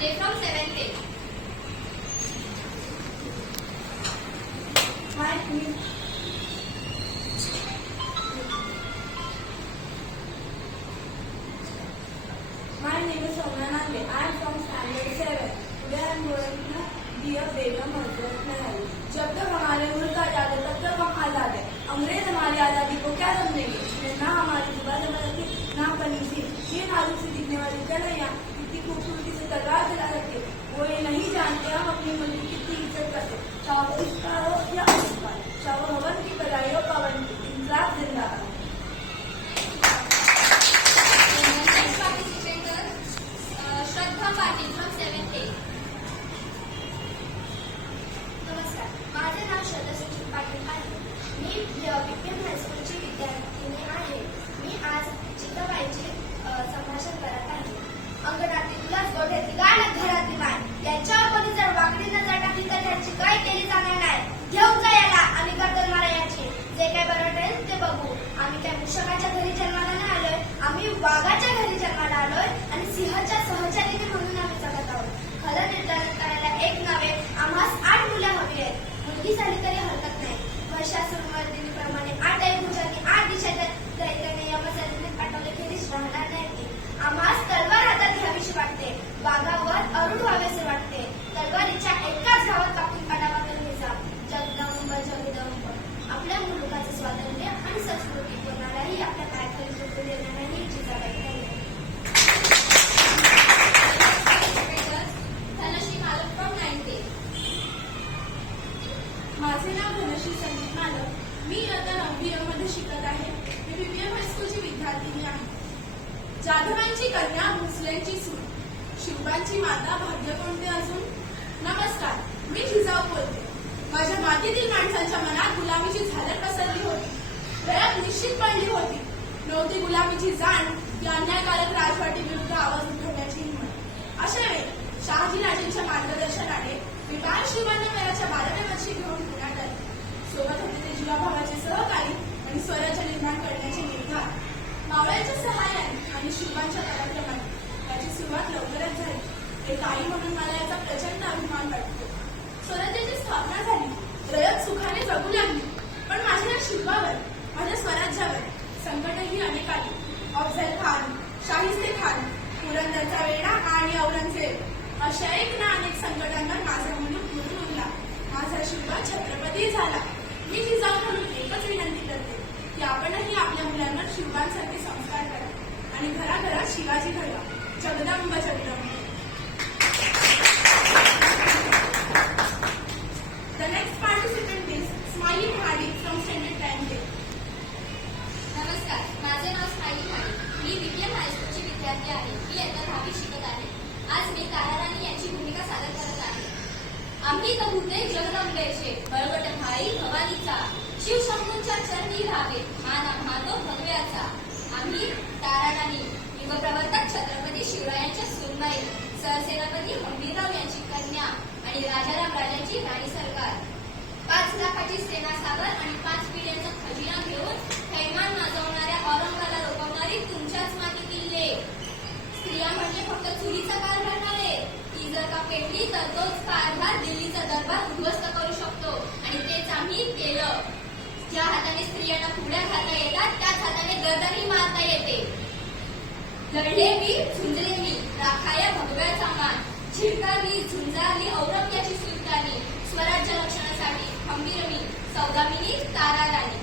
Sunday from 7th A. My name is Soumya Nande. I am from standard 7. Today I am going to be a Begum Hazrat Mahal. जब तक हमारे मुल्क आजाद है तब तक हम आजाद है। अंग्रेज हमारी आजादी को क्या समझेंगे? ना हमारी जुबान जबरदस्ती, ना पनीसी। ये नाजुक से दिखने वाली कन्हैया कितनी खूबसूरती से तलवार चला सकते, वो ये नहीं जानते हम अपने मुल्क की कितनी इज्जत करते। चाहे वो इसका हो या उसका, चाहे वो हवन की बजाई हो पवन की, इंसाफ जिंदाबाद। श्रद्धा पाटील from 7th A. नमस्कार, माझे नाव श्रद्धा सुशील पाटील आहे. मी विज्ञान हायस्कूलची विद्यार्थिनी आहे. मी आज जिजाबाईंचे संभाषण करत आहे. अंगणातील तुलाच गोठ्यातील गाय घरातील बाय, यांच्यावर कोणी जर वाकडी नजर टाकली तर त्यांची काय केली जाणार नाही. घेऊन जा याला आणि गर्दन मारा याची. जे काय बरं वाटेल ते बघू. आम्ही काय मूषकाच्या घरी जन्माला नाही आलोय, आम्ही वाघाच्या घरी जन्माला आलोय आणि सिंहाच्या सहचारिणी म्हणून आम्ही जगत आहोत. खरं निर्धारण करायला एक नव्हे, आम्हास 8 मुलं हवी आहेत. मुलगी झाली तरी हरकत नाही. महिषासुरमर्दिनीप्रमाणे 8 भुजांनी 8 दिशाच्या दैत्याने यमसदनीत पाठवले खेरीज राहणार नाही. आम्हास तलवार हातात घ्यावीशी वाटते, वाघावर अरुण व्हावेसे वाटते. तलवारीच्या एकाच घावात कापून काढावा घ्यायचा. जगदंब जगदंब. आपल्या मुलुखाचे स्वातंत्र्य आणि संस्कृती कोणालाही आपल्या पायाखाली झोपू देणार नाही. जिजाबाई धनश्री मालक from 9th A. माझे नाव धनश्री संदीप मालक. मी इयत्ता 9वी मध्ये शिकत आहे. मी विवियन हायस्कूलची विद्यार्थिनी आहे. जाधवांची कन्या भोसलेंची सून, शिवबांची माता भाग्य कोणते अजून. नमस्कार, मी जिजाऊ बोलते. माझ्या मातीतील माणसांच्या मनात गुलामीची झालर पसरली होती. वेळात निश्चित पडली होती. नव्हती गुलामीची जाण की अन्यायकारक राजवाटी विरुद्ध आवाज उठवण्याची हिंमत. अशा वेळी शहाजी राजेंच्या मार्गदर्शनाने मी बाळ शिवांना वयाच्या 12व्या वर्षी घेऊन पुण्यात आले. सोबत होते ते जीवाभावाचे सहकारी आणि स्वराज्य निर्माण करण्याचे निर्धार. मावळ्यांच्या सहाय्याने आणि शिवांच्या पराक्रमाने याची सुरुवात लवकरच झाली. एक आई म्हणून मला याचा प्रचंड अभिमान वाटतो. स्वराज्याची स्थापना झाली, रयत सुखाने जगू लागली. पण माझ्या शिल्पावर, माझ्या स्वराज्यावर संकटही अनेक आली. अफजल खान, शाहिस्ते खान, पुरंदरचा वेढा आणि औरंगजेब अशा एक ना अनेक संकटांवर माझा मुलूक मुरून उरला. माझा शिल्पा छत्रपती झाला. मी जिजाऊ म्हणून एकच विनंती करते की आपणही आपल्या मुलांवर शिवबांसारखे संस्कार करा आणि घराघरात Shivaji घडवा. Jagdamb Jagdamb. The next participant is Smiley Mahadi from standard 10th A. नमस्कार, माझे नाव स्माइली महाडिक. मी विवियन हायस्कूलची विद्यार्थी आहे. मी इयत्ता 10वी शिकत आहे. आज मी ताराराणी यांची भूमिका सादर करत आहे. आम्ही कबूते जगदंबेचे, बळवट भाई भवानीचा, शिवशंभूंच्या चरणी राहावे, मान आम्हा तो भगव्याचा. आम्ही ताराराणी, युगप्रवर्तक छत्रपती शिवरायांच्या सूनबाई, सरसेनापती हंबीरराव यांची कन्या आणि राजाराम राजांची राणी सरकार. 5 लाखाची सेना सागर आणि 5 पिढ्यांचा खजिना घेऊन थैमान माजवणाऱ्या औरंगाला रोखवणारी तुमच्याच मातीतील लेक. स्त्रिया म्हणजे फक्त चुलीचा कारभार नव्हे, ती जर का पेटली तर तोच कारभार दिल्लीचा दरबार उद्ध्वस्त करू शकतो आणि तेच आम्ही केलं. ज्या हाताने स्त्रियांना पुढ्या घालता येतात त्याच हाताने गर्दनही मारता येते. लढले मी, झुंजले मी, राखाया भगव्याचा मान, झिरकावी झुंजारली औरंग्याची सुलतानी, स्वराज्य रक्षणासाठी खंबीर मी, सौदामिनी ताराराणी.